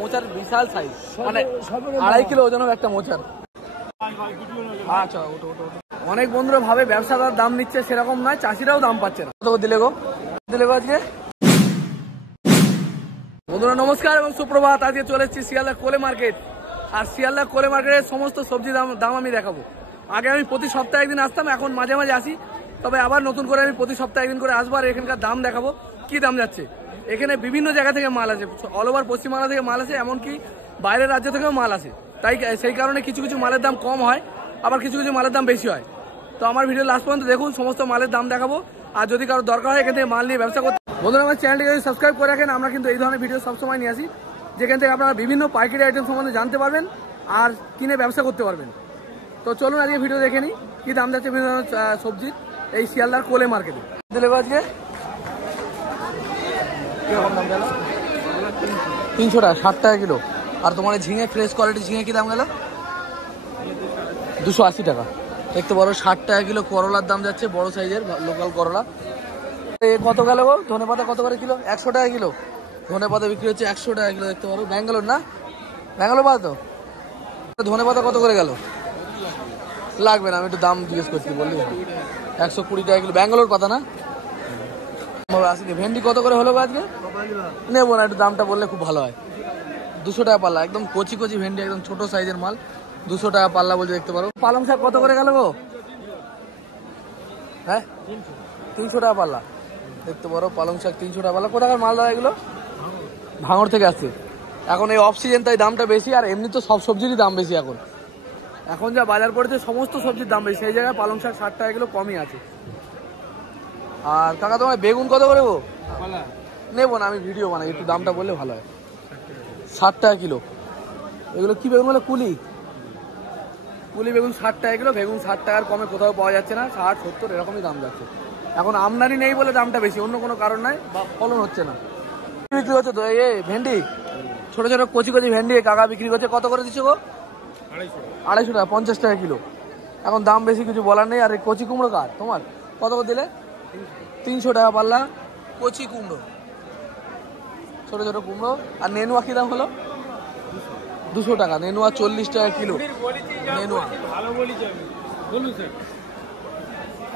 মোচার বিশাল সাইজ, মানে 2.5 কিলো ওজন হবে একটা মোচার। আচ্ছা ওটো ওটো। অনেক বন্ধুরা ভাবে ব্যবসাদার দাম নিচ্ছে, সেরকম নয়, চাষিরাও দাম পাচ্ছে না। কত দিলে গো আজকে? বন্ধুরা নমস্কার এবং সুপ্রভাত। আজকে চলে এসেছি শিয়ালদা কোলে মার্কেট। আর শিয়ালদা কোলে মার্কেটের সমস্ত সবজি দাম আমি দেখাবো। আগে আমি প্রতি সপ্তাহে একদিন আসতাম, এখন মাঝে মাঝে আসি, তবে আবার নতুন করে আমি প্রতি সপ্তাহে একদিন করে আসবো আর এখানকার দাম দেখাবো কি দাম যাচ্ছে। এখানে বিভিন্ন জায়গা থেকে মাল আছে, অল ওভার পশ্চিমবাংলা থেকে মাল আছে, এমনকি বাইরের রাজ্য থেকেও মাল আছে। তাই সেই কারণে কিছু কিছু মালের দাম কম হয়, আবার কিছু কিছু মালের দাম বেশি হয়। তো আমার ভিডিও লাস্ট পর্যন্ত দেখুন, সমস্ত মালের দাম দেখাবো। আর যদি কারো দরকার হয় এখান থেকে মাল নিয়ে ব্যবসা করতে, বন্ধুরা আমার চ্যানেলটি যদি সাবস্ক্রাইব করে রাখেন। আমরা কিন্তু এই ধরনের ভিডিও সবসময় নিয়ে আসি, যেখান থেকে আপনারা বিভিন্ন পাইকারি আইটেম সম্বন্ধে জানতে পারবেন আর কিনে ব্যবসা করতে পারবেন। তো চলুন আজকে ভিডিও দেখে নিই কি দাম যাচ্ছে বিভিন্ন সবজির এই শিয়ালদার কোলে মার্কেটে। আজকে কিরকম দাম গেল? 300 টাকা, 60 টাকা কিলো। আর তোমার ঝিঙে ফ্রেশ কোয়ালিটি ঝিঙে কি দাম গেল? 280 টাকা। দেখতে পারো 60 টাকা কিলো। করলার দাম যাচ্ছে বড় সাইজের লোকাল করলা। কত গেল গো? ধনেপাতা কত করে কিলো? 100 টাকা কিলো। ধনেপাতা বিক্রি হচ্ছে 100 টাকা কিলো। দেখতে পারো ব্যাঙ্গালোর না, ব্যাঙ্গালোর পাতা তো। ধনেপাতা কত করে গেল? লাগবে না, আমি একটু দাম জিজ্ঞেস করছি বললি। 120 টাকা কিলো, ব্যাঙ্গালোর পাতা না। আজকে ভেন্ডি কত করে হলো আজকে? নেবো না, একটু দামটা বললে খুব ভালো হয়। 200 টাকা পাল্লা, একদম কচি কচি ভেন্ডি, একদম ছোট সাইজের মাল। 200 টাকা পাল্লা বলছে। দেখতে পারো পালং শাক কত করে গেল গো? হ্যাঁ 300 টাকা পাল্লা। দেখতে পারো পালং শাক 300 টাকা পাল্লা। কোথাকার মাল দেওয়া এগুলো? ভাঙড় থেকে আসছে। এখন এই অফ সিজন তাই দামটা বেশি, আর এমনি তো সব সবজিরই দাম বেশি। এখন যা বাজার পড়েছে সমস্ত সবজির দাম বেশি, সেই জায়গায় পালং শাক 60 টাকা কিলো কমই আছে। আর কাকা তোমার বেগুন কত করে গো? নেবো না, আমি ভিডিও বানাই, একটু দামটা বললে ভালো হয়। 60 টাকা কিলো। এগুলো কি বেগুন বলে? কুলি বেগুন 60 টাকা কিলো। বেগুন 60 টাকার কমে কোথাও পাওয়া যাচ্ছে না, 60 70 এরকমই দাম যাচ্ছে। এখন আমদানি নেই বলে দামটা বেশি, অন্য কোনো কারণ নাই, বা ফলন হচ্ছে না। বিক্রি হচ্ছে তো এই ভেন্ডি, ছোট ছোট কচি কচি ভেন্ডি কাকা বিক্রি করছে। কত করে দিচ্ছ গো? 250 টাকা, 50 টাকা কিলো। এখন দাম বেশি, কিছু বলার নেই। আর এই কচি কুমড়ো কার তোমার কত করে দিলে? 300 টাকা পাল্লা কচি কুমড়ো, ছোট ছোট কুমড়ো। আর নেনুয়া কি দাম হলো? 200 টাকা। নেনুয়া 40 টাকা কিলো। নেনুয়া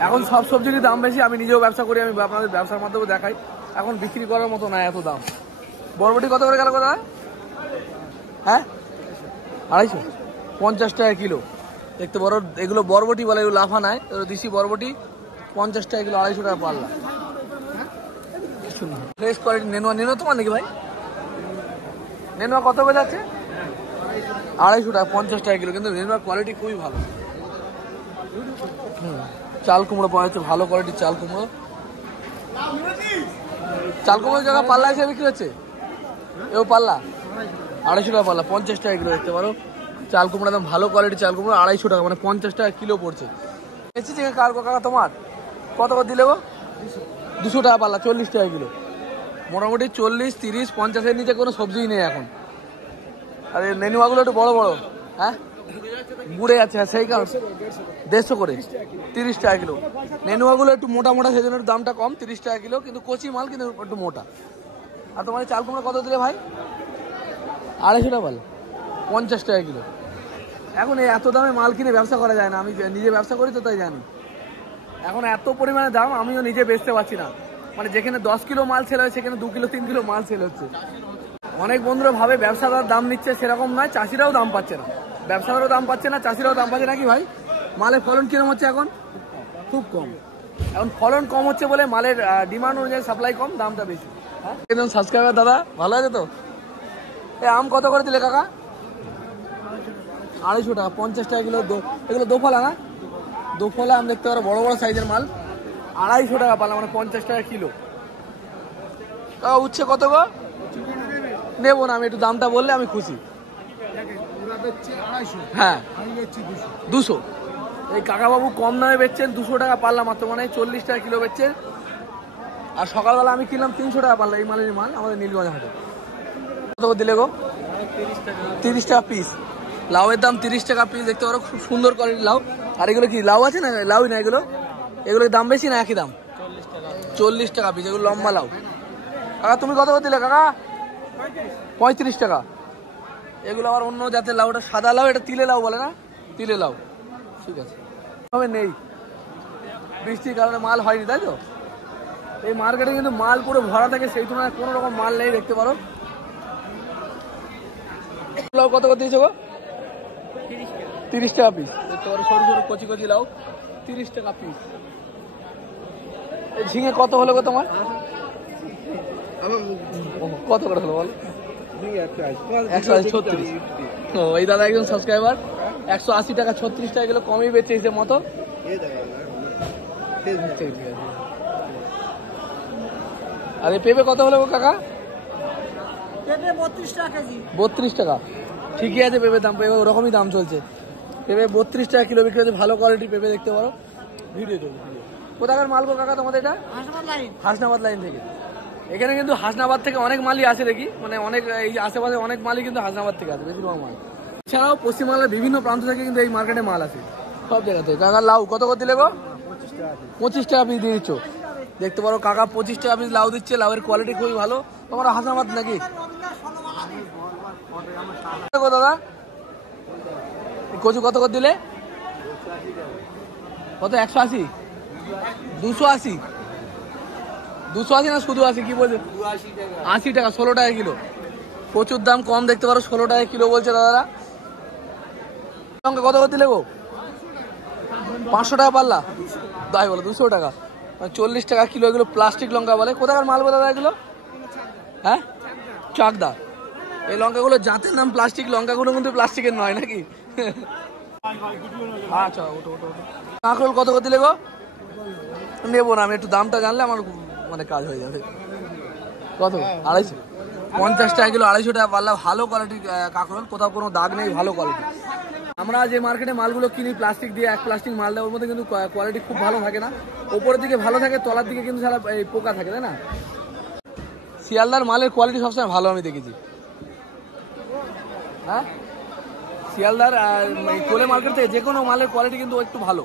এখন সব সবজিরই দাম বেশি। আমি নিজেও ব্যবসা করি, আমি আপনাদের ব্যবসার মাধ্যমে দেখাই। এখন বিক্রি করার মতো না এত দাম। বরবটি কত করে গেল কথা? হ্যাঁ 250, 50 টাকা কিলো। দেখতে পারো এগুলো বরবটি বলে, এগুলো লাফা নাই, দেশি বরবটি 50 টাকা কিলো, 250 টাকা পাল্লা। ফ্রেশ কোয়ালিটি নেনুয়া তোমার নাকি ভাই? নেনুয়া কত করে যাচ্ছে? 250 টাকা, 50 টাকা কিলো। কিন্তু নেনুয়ার কোয়ালিটি খুবই ভালো। চাল কুমড়ো পাওয়া যাচ্ছে, ভালো কোয়ালিটির চাল কুমড়ো। চাল কুমড়োর জায়গা পাল্লা হিসেবে বিক্রি হচ্ছে। এও পাল্লা 250 টাকা পাল্লা, 50 টাকা কিলো। দেখতে পারো চাল কুমড়ো একদম ভালো কোয়ালিটির চাল কুমড়ো, 250 টাকা, মানে 50 টাকা কিলো পড়ছে। এসেছি কার কাকা তোমার কত করে দিলে গো? 200 টাকা পাল্লা, 40 টাকা কিলো। মোটামুটি 40, 30, 50-এর নিচে কোনো সবজিই নেই এখন। আর এই নেনুয়াগুলো একটু বড় বড়, হ্যাঁ বুড়ে যাচ্ছে। হ্যাঁ সেই কারণ 150 করে, 30 টাকা কিলো। নেনুয়াগুলো একটু মোটা মোটা, সেই জন্য দামটা কম, 30 টাকা কিলো। কিন্তু কচি মাল, কিন্তু একটু মোটা। আর তোমার চাল কুমড়ো কত দিলে ভাই? 250 টাকা পাল্লা, 50 টাকা কিলো। এখন এই এত দামে মাল কিনে ব্যবসা করা যায় না। আমি নিজে ব্যবসা করি তো তাই জানি। এখন এত পরিমাণে দাম, আমিও নিজে বেচতে পারছি না। মানে যেখানে 10 কিলো মাল সেল হয়, সেখানে 2 কিলো 3 কিলো মাল সেল হচ্ছে। অনেক বন্ধুরা ভাবে ব্যবসাদার দাম নিচ্ছে, সেরকম নয়, চাষিরাও দাম পাচ্ছে না। ব্যবসাদারও দাম পাচ্ছে না, চাষিরাও দাম পাচ্ছে নাকি ভাই? মালের ফলন কিরকম হচ্ছে এখন? খুব কম। এখন ফলন কম হচ্ছে বলে মালের ডিমান্ড অনুযায়ী সাপ্লাই কম, দামটা বেশি। হ্যাঁ একদম সাবস্ক্রাইবার দাদা ভালো আছে তো? এই আম কত করে দিলে কাকা? 250 টাকা, 50 টাকা কিলো। এগুলো দোফলা না? দোফলা আম দেখতে পারো, বড় বড় সাইজের মাল, 250 টাকা পাল্লা, মানে 50 টাকা কিলো। উচ্ছে কত গো? নেবো না, আমি একটু দামটা বললে আমি খুশি। হ্যাঁ 200। এই কাকাবাবু কম দামে বেচছেন, 200 টাকা পাল্লা মাত্র, মানে 40 টাকা কিলো বেচছে। আর সকালবেলা আমি কিনলাম 300 টাকা পাল্লা, এই মালের মাল আমাদের নীলগঞ্জ হাটে। কত দিলে গো? 30 টাকা পিস। লাউয়ের দাম 30 টাকা পিস। দেখতে পারো খুব সুন্দর কোয়ালিটির লাউ। আর এগুলো কি লাউ আছে না? লাউই না এগুলো। এগুলোর দাম বেশি না একই দাম? 40 টাকা পিস। এগুলো লম্বা লাউ। কাকা তুমি কত করে দিলে কাকা? 35 টাকা। এগুলো আবার অন্য জাতের লাউ, ওটা সাদা লাউ, এটা তিলে লাউ বলে না, তিলে লাউ। ঠিক আছে, তবে নেই বৃষ্টির কারণে মাল হয়নি, তাই তো? এই মার্কেটে কিন্তু মাল পুরো ভরা থাকে, সেই তুলনায় কোনো রকম মাল নেই, দেখতে পারো। লাউ কত করে দিয়েছো গো? 30 টাকা পিস, দেখতে পারো, সরু সরু কচি কচি লাউ 30 টাকা পিস। এই ঝিঙে কত হলো গো তোমার? কত করে হলো বলো? 136। ও, এই দাদা একজন সাবস্ক্রাইবার, 180 টাকা, 36 টাকা কিলো, কমই বেচে হিসেব মতো। আর এই পেঁপে কত হলো গো কাকা? 32 টাকা কেজি। 32 টাকা, ঠিকই আছে পেঁপের দাম, পেঁপে ওরকমই দাম চলছে। পেঁপে 32 টাকা কিলো বিক্রি হচ্ছে, ভালো কোয়ালিটির পেঁপে, দেখতে পারো। ভিডিও চলছে। কোথাকার মাল গো কাকা তোমাদের এটা? হাসনাবাদ লাইন থেকে। এখানে কিন্তু হাসনাবাদ থেকে অনেক মালই আসে দেখি, মানে অনেক এই আশেপাশে অনেক মালই কিন্তু হাসনাবাদ থেকে আসে, বেশিরভাগ মাল। এছাড়াও পশ্চিমবাংলার বিভিন্ন প্রান্ত থেকে কিন্তু এই মার্কেটে মাল আসে, সব জায়গা থেকে। কাকা লাউ কত করে দিলে গো? 25 টাকা পিস দিয়ে দিচ্ছ, দেখতে পারো। কাকা 25 টাকা পিস লাউ দিচ্ছে, লাউয়ের কোয়ালিটি খুবই ভালো। তোমার হাসনাবাদ নাকি দাদা? কচু কত করে দিলে? কত? 180, 280, 280 না শুধু 80? কি বলছে? 80 টাকা, 16 টাকা কিলো। প্রচুর দাম কম, দেখতে পারো, 16 টাকা কিলো বলছে দাদারা। লঙ্কা কত করে দিলে গো? 500 টাকা পাল্লা, তাই বলো? 200 টাকা, 40 টাকা কিলো। এগুলো প্লাস্টিক লঙ্কা বলে। কোথাকার মাল বলে দাদা এগুলো? হ্যাঁ, চাকদা। এই লঙ্কাগুলো জাতের নাম প্লাস্টিক, লঙ্কাগুলো কিন্তু প্লাস্টিকের নয় নাকি? আচ্ছা, ওটো ওটো ওটো। কাঁকরোল কত করে দিলে গো? নেবো না, আমি একটু দামটা জানলে আমার মানে কাজ হয়ে যাবে। কত? 250, 50 টাকা কিলো, 250 টাকা পাল্লা। ভালো কোয়ালিটির কাঁকরোল, কোথাও কোনো দাগ নেই, ভালো কোয়ালিটি। আমরা যে মার্কেটে মালগুলো কিনি প্লাস্টিক দিয়ে, এক প্লাস্টিক মাল দেয়, ওর মধ্যে কিন্তু কোয়ালিটি খুব ভালো থাকে না। ওপরের দিকে ভালো থাকে, তলার দিকে কিন্তু সারা এই পোকা থাকে, তাই না? শিয়ালদার মালের কোয়ালিটি সবসময় ভালো আমি দেখেছি। হ্যাঁ, শিয়ালদার কোলে মার্কেট থেকে যে কোনো মালের কোয়ালিটি কিন্তু একটু ভালো,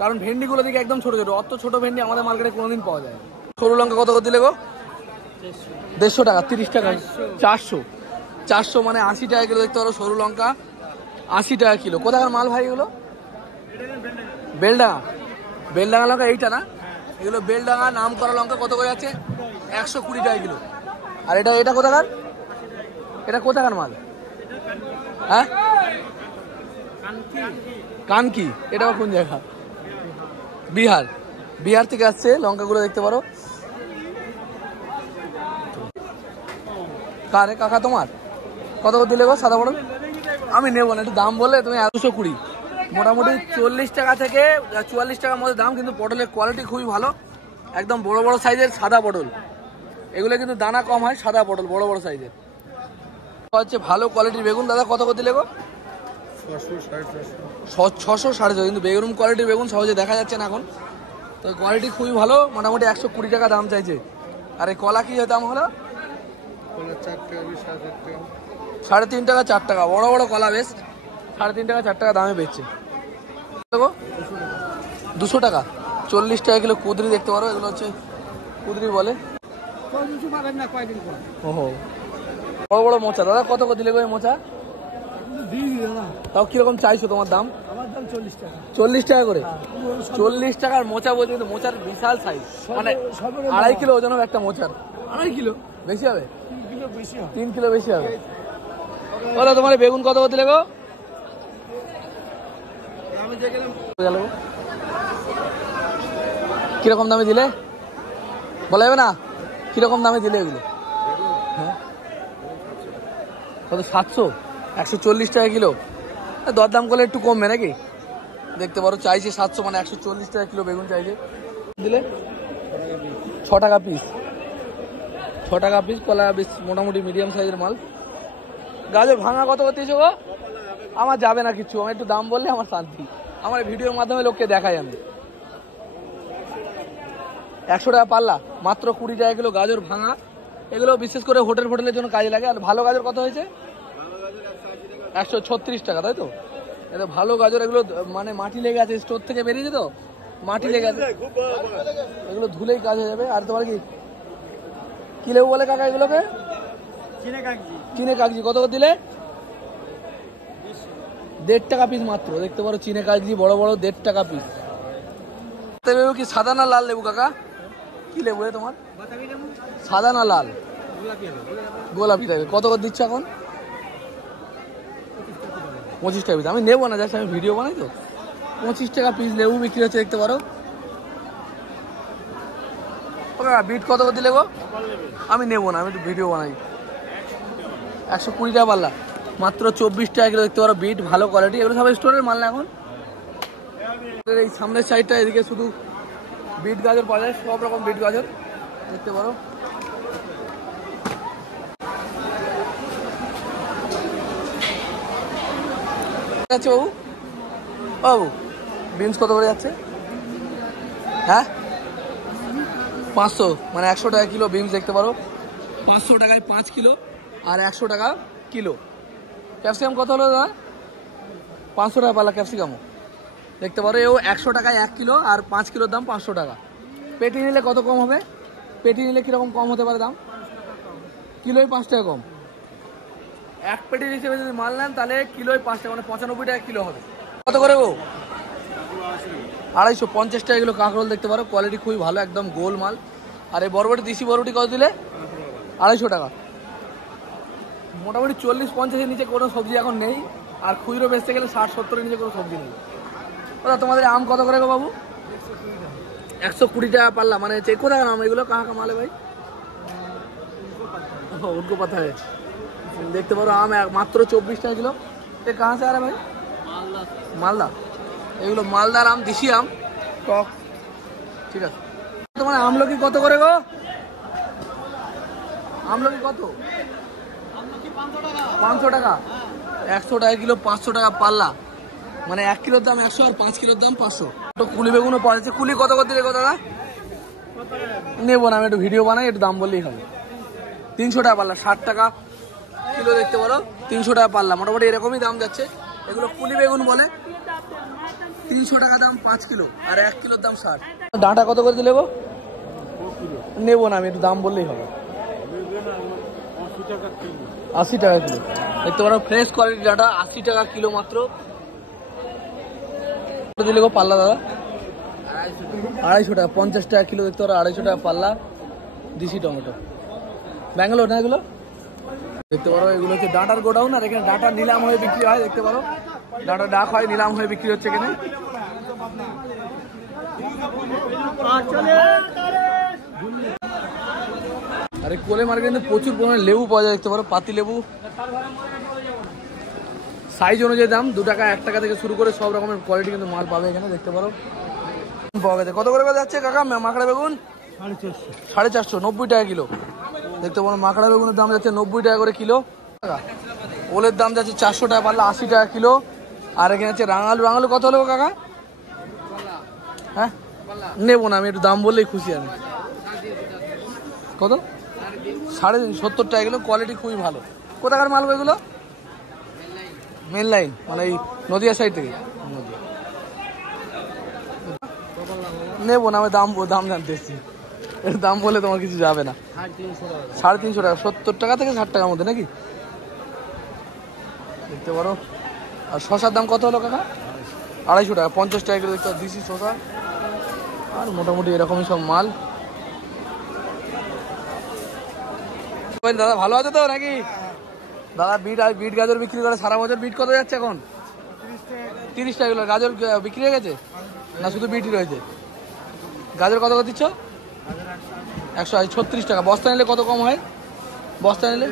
কারণ ভেন্ডিগুলো দিকে একদম ছোট ছোট, অত ছোট ভেন্ডি আমাদের মার্কেটে কোনোদিন পাওয়া যায় না। সরু লঙ্কা কত করে দিলে গো? 150 টাকা, 30 টাকা, 400 মানে 80 টাকা কিলো, দেখতে পারো। সরু লঙ্কা 80 টাকা কিলো। কোথাকার মাল ভাই এগুলো? বেলডাঙ্গা, বেলডাঙ্গা লঙ্কা এইটা না? এগুলো বেলডাঙ্গা নাম করা লঙ্কা। কত করে আছে? 120 টাকা কিলো। আর এটা এটা কোথাকার? এটা কোথাকার মাল? হ্যাঁ, কানকি। এটা কোন জায়গা? বিহার, বিহার থেকে আসছে লঙ্কাগুলো, দেখতে পারো। কারে কাকা তোমার? কত করে দিলে গো সাদা পটল? আমি নেবো না, একটু দাম বললে তুমি। 220, মোটামুটি 40 টাকা থেকে 44 টাকার মধ্যে দাম, কিন্তু পটলের কোয়ালিটি খুবই ভালো, একদম বড় বড় সাইজের সাদা পটল। এগুলো কিন্তু দানা কম হয়, সাদা পটল বড় বড় সাইজের। হচ্ছে ভালো কোয়ালিটির বেগুন। দাদা কত করে দিলে গো? 600, 650, কিন্তু বেগুন কোয়ালিটির বেগুন সহজে দেখা যাচ্ছে না এখন, তো কোয়ালিটি খুবই ভালো। মোটামুটি 120 টাকা দাম চাইছে। আর এই কলা কি দাম হলো? 3.5 টাকা, 4 টাকা, বড় বড় কলা, বেশ 3.5 টাকা, 4 টাকা দামে বেচছে। 200 টাকা, 40 টাকা কিলো কুদরি, দেখতে পারো। এগুলো হচ্ছে কুদরি বলে। ওহো, বড় বড় মোচা। দাদা কত করে দিলে গো এই মোচা? তাও কিরকম চাইছো তোমার দাম? 40 টাকা করে। 40 টাকার মোচা বলছে, কিন্তু মোচার বিশাল সাইজ, মানে 2.5 কিলো ওজন হবে একটা মোচার। 2.5 কিলো বেশি হবে, 3 কিলো বেশি হবে। বলো তোমার বেগুন কত করে দিলে গো? কিরকম দামে দিলে বলা যাবে না? কিরকম দামে দিলে এগুলো? হ্যাঁ, কত? 700, 140 টাকা কিলো। দরদাম করলে একটু কমবে নাকি? দেখতে পারো, চাইছে 700, মানে 140 টাকা কিলো বেগুন চাইছে। দিলে 6 টাকা পিস, 6 টাকা পিস। কলা বেশ মোটামুটি মিডিয়াম সাইজের মাল। গাজর ভাঙা কত করতে দিয়েছো গো? আমার যাবে না কিছু, আমার একটু দাম বললে আমার শান্তি। আমার ভিডিওর মাধ্যমে লোককে দেখাই আমি। 100 টাকা পাল্লা, মাত্র 20 টাকা কিলো গাজর ভাঙা। এগুলো বিশেষ করে হোটেল ফোটেলের জন্য কাজে লাগে। আর ভালো গাজর কত হয়েছে? 136 টাকা, তাই তো? এটা ভালো গাজর। এগুলো মানে মাটি লেগে আছে, স্টোর থেকে বেরিয়েছে তো মাটি লেগে আছে, এগুলো ধুলেই কাজ হয়ে যাবে। আর তোমার কি লেবু বলে কাকা এগুলোকে? কিনে কাগজি। কত করে দিলে? 1.5 টাকা পিস মাত্র, দেখতে পারো চিনে কাজলি বড় বড় 1.5 টাকা পিস। লেবু কি সাদা না লাল লেবু কাকা? কি লেবু তোমার? সাদা না লাল? গোলাপি টাইপের। কত করে দিচ্ছ এখন? 25 টাকা পিস। আমি নেবো না, জাস্ট আমি ভিডিও বানাই তো। 25 টাকা পিস লেবু বিক্রি হচ্ছে, দেখতে পারো। বিট কত করে দিলে গো? আমি নেবো না, আমি একটু ভিডিও বানাই। 120 টাকা পাল্লা, মাত্র 24 টাকা কিলো, দেখতে পারো। বিট ভালো কোয়ালিটি, এগুলো সবাই স্টোরের মাল না এখন। এই সামনের সাইডটা এদিকে শুধু বিট গাজর পাওয়া যায়, সব রকম বিট গাজর দেখতে পারো। যাচ্ছে বাবু, বাবু বিনস কত করে যাচ্ছে? হ্যাঁ 500, মানে 100 টাকা কিলো বিনস, দেখতে পারো। 500 টাকায় 5 কিলো আর 100 টাকা কিলো। ক্যাপসিকাম কত হলো দাদা? 500 টাকা পাল্লা ক্যাপসিকামও, দেখতে পারো। এও 100 টাকায় 1 কিলো আর 5 কিলোর দাম 500 টাকা। পেটি নিলে কত কম হবে? পেটি নিলে কীরকম কম হতে পারে দাম? কিলোয় 5 টাকা কম। এক পেটির হিসেবে যদি মাল নেন তাহলে কিলোয় 5 টাকা, মানে 95 টাকা কিলো হবে। কত করে গো? 250 টাকা কিলো কাঁকরোল, দেখতে পারো। কোয়ালিটি খুবই ভালো, একদম গোল মাল। আর এই বরবটি, দেশি বরবটি কত দিলে? 250 টাকা। মোটামুটি 40-50-এর নিচে কোনো সবজি এখন নেই। আর খুচরো বেচতে গেলে 60-70-এর নিচে কোনো সবজি নেই। ওটা তোমাদের আম কত করে গো বাবু? 120 টাকা পাল্লা, মানে কোথায় আম এগুলো? কাহা মালে ভাই? উনকো পাতা হয়, দেখতে পারো। আম মাত্র 24 টাকা কিলো। এ কাহা সে আ রা ভাই? মালদা। এগুলো মালদার আম, দেশি আম, টক। ঠিক আছে। তোমার আমলকি কত করে গো? আমলকি কত? 500 টাকা। 100 টাকা কিলো, 500 টাকা পাল্লা, মানে 1 কিলোর দাম 100 আর 5 কিলোর দাম 500। তো কুলি বেগুনও পাওয়া যাচ্ছে। কুলি কত করে দিলে গো দাদা? নেবো না, আমি একটু ভিডিও বানাই, একটু দাম বললেই হবে। 300 টাকা পাল্লা, 60 টাকা কিলো, দেখতে পারো। 300 টাকা পাল্লা, মোটামুটি এরকমই দাম যাচ্ছে। এগুলো কুলি বেগুন বলে। 300 টাকা দাম 5 কিলো, আর 1 কিলোর দাম 60। ডাঁটা কত করে দিলে গো? নেবো না, আমি একটু দাম বললেই হবে। 80 টাকা কিলো, দেখতে পারো। ফ্রেশ কোয়ালিটি ডাঁটা, 80 টাকা কিলো মাত্র। দিলে গো পাল্লা দাদা? 250 টাকা। 50 টাকা কিলো, দেখতে পারো। 250 টাকা পাল্লা, দেশি টমেটো। ব্যাঙ্গালোর না এগুলো, দেখতে পারো। এগুলো হচ্ছে ডাঁটার গোডাউন, আর এখানে ডাঁটা নিলাম হয়ে বিক্রি হয়, দেখতে পারো। ডাঁটা ডাক হয়, নিলাম হয়ে বিক্রি হচ্ছে এখানে। আর এই কোলে মার্কেটে প্রচুর পরিমাণে লেবু পাওয়া যায়, দেখতে পারো। পাতি লেবু সাইজ অনুযায়ী দাম, 2 টাকা 1 টাকা থেকে শুরু করে সব রকমের কোয়ালিটি কিন্তু মাল পাবে এখানে, দেখতে পারো। পাওয়া গেছে। কত করে যাচ্ছে কাকা মাকড়া বেগুন? 450, 90 টাকা কিলো, দেখতে পারো। মাকড়া বেগুনের দাম যাচ্ছে 90 টাকা করে কিলো। ওলের দাম যাচ্ছে 400 টাকা পাল্লা, 80 টাকা কিলো। আর এখানে হচ্ছে রাঙালু। রাঙালু কত হলো কাকা? হ্যাঁ নেবো না, আমি একটু দাম বললেই খুশি আমি। কত? 70 টাকা কিলো, কোয়ালিটি খুবই ভালো। কোথাকার মাল এগুলো? মেন লাইন, মানে এই নদিয়া সাইড থেকে। নেবো না, আমি দাম জানতে এসেছি। এর দাম বলে তোমার কিছু যাবে না। 350 টাকা, 70 টাকা থেকে 60 টাকার মধ্যে নাকি, দেখতে পারো। আর শশার দাম কত হলো কাকা? 250 টাকা। 50 টাকা কিলো, দেখতে পারো। দেশি শশা। আর মোটামুটি এরকমই সব মাল। দাদা ভালো আছে তো নাকি? দাদা বিট গাজর বিক্রি করে সারা বছর। বিট কত যাচ্ছে এখন? 30 টাকা কিলো। গাজর বিক্রি হয়ে গেছে না শুধু বিটই রয়েছে? গাজর কত করে দিচ্ছ? 136 টাকা। বস্তা নিলে কত কম হয়? বস্তা নিলে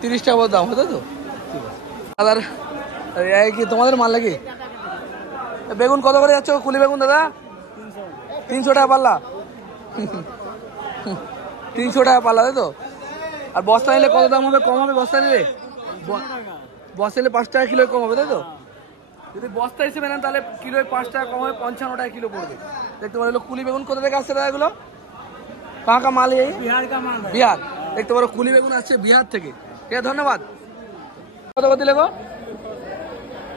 30 টাকা দাম হতো তো। দাদার কি তোমাদের মাল নাকি? বেগুন কত করে যাচ্ছে কুলি বেগুন দাদা? 300 টাকা পাল্লা। 300 টাকা পাল্লা, তাই তো? আর বস্তা নিলে কত দাম হবে? কম হবে বস্তা নিলে? বস্তা নিলে 5 টাকা কিলো কম হবে, তাই তো? যদি বস্তা হিসেবে নেন তাহলে কিলোয় 5 টাকা কম হবে, 55 টাকা কিলো পড়বে। দেখতে পারো। কুলি বেগুন কোথা থেকে আসছে দাদা এগুলো? কাহা কা মাল? বিহার। দেখতে পারো কুলি বেগুন আসছে বিহার থেকে। ঠিক আছে, ধন্যবাদ। কত করে দিলে গো?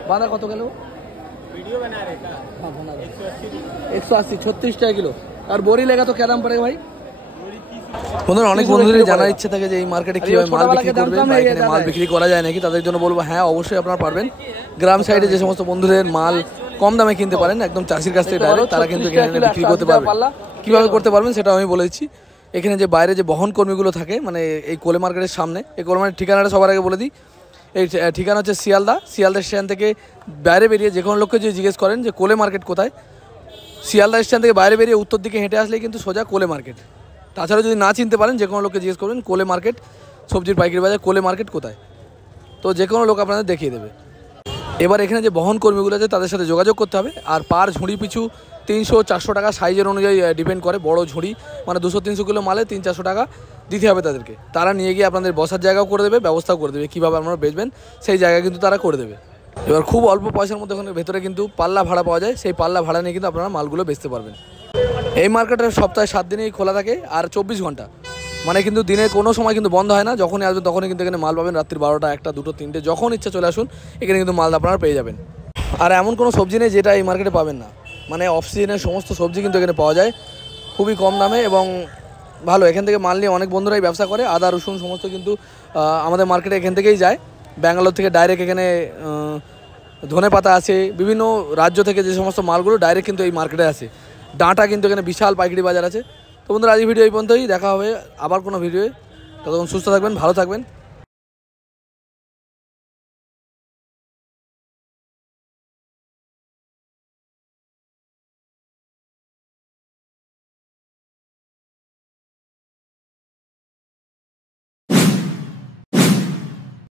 বাঁধা কত গেল? 180, 36 টাকা কিলো। और बोरी लेगा तो क्या दाम पड़ेगा भाई? বন্ধুরা অনেক বন্ধুদের জানার ইচ্ছে থাকে যে এই মার্কেটে কীভাবে মাল বিক্রি করবে বা এখানে মাল বিক্রি করা যায় নাকি, তাদের জন্য বলবো হ্যাঁ অবশ্যই আপনারা পারবেন। গ্রাম সাইডে যে সমস্ত বন্ধুদের মাল কম দামে কিনতে পারেন একদম চাষির কাছ থেকে ডাইরেক্ট, তারা কিন্তু এখানে বিক্রি করতে পারবে। কীভাবে করতে পারবেন সেটা আমি বলে দিচ্ছি। এখানে যে বাইরে যে বহন কর্মীগুলো থাকে মানে এই কোলে মার্কেটের সামনে, এই কোলে মার্কেটের ঠিকানাটা সবার আগে বলে দিই। এই ঠিকানা হচ্ছে শিয়ালদা স্টেশন থেকে বাইরে বেরিয়ে যে কোনো লোককে যদি জিজ্ঞেস করেন যে কোলে মার্কেট কোথায়, শিয়ালদা স্টেশন থেকে বাইরে বেরিয়ে উত্তর দিকে হেঁটে আসলেই কিন্তু সোজা কোলে মার্কেট। তাছাড়া যদি না চিনতে পারেন যে কোনো লোককে জিজ্ঞেস করবেন কোলে মার্কেট, সবজির পাইকারি বাজার কোলে মার্কেট কোথায়, তো যে কোনো লোক আপনাদের দেখিয়ে দেবে। এবার এখানে যে বহন কর্মীগুলো আছে তাদের সাথে যোগাযোগ করতে হবে। আর পার ঝুড়ি পিছু 300-400 টাকা সাইজের অনুযায়ী ডিপেন্ড করে। বড় ঝুড়ি মানে 200-300 কিলো মালে 300-400 টাকা দিতে হবে তাদেরকে। তারা নিয়ে গিয়ে আপনাদের বসার জায়গাও করে দেবে, ব্যবস্থাও করে দেবে, কীভাবে আপনারা বেচবেন সেই জায়গা কিন্তু তারা করে দেবে। এবার খুব অল্প পয়সার মধ্যে ওখানে ভেতরে কিন্তু পাল্লা ভাড়া পাওয়া যায়, সেই পাল্লা ভাড়া নিয়ে কিন্তু আপনারা মালগুলো বেচতে পারবেন। এই মার্কেটটা সপ্তাহে 7 দিনেই খোলা থাকে আর 24 ঘন্টা, মানে কিন্তু দিনের কোনো সময় কিন্তু বন্ধ হয় না। যখনই আসবেন তখনই কিন্তু এখানে মাল পাবেন। রাত্রি 12টা, 1টা, 2টো, 3টে যখন ইচ্ছা চলে আসুন, এখানে কিন্তু মাল আপনারা পেয়ে যাবেন। আর এমন কোনো সবজি নেই যেটা এই মার্কেটে পাবেন না, মানে অফ সিজনের সমস্ত সবজি কিন্তু এখানে পাওয়া যায় খুবই কম দামে এবং ভালো। এখান থেকে মাল নিয়ে অনেক বন্ধুরাই ব্যবসা করে। আদা রসুন সমস্ত কিন্তু আমাদের মার্কেটে এখান থেকেই যায়। ব্যাঙ্গালোর থেকে ডাইরেক্ট এখানে ধনে পাতা আছে, বিভিন্ন রাজ্য থেকে যে সমস্ত মালগুলো ডাইরেক্ট কিন্তু এই মার্কেটে আসে। ডাঁটা কিন্তু এখানে বিশাল পাইকারি বাজার আছে। তো বন্ধুরা আজ ভিডিও এই পর্যন্তই, দেখা হবে আবার কোনো ভিডিওয়ে। ততক্ষণ সুস্থ থাকবেন, ভালো থাকবেন।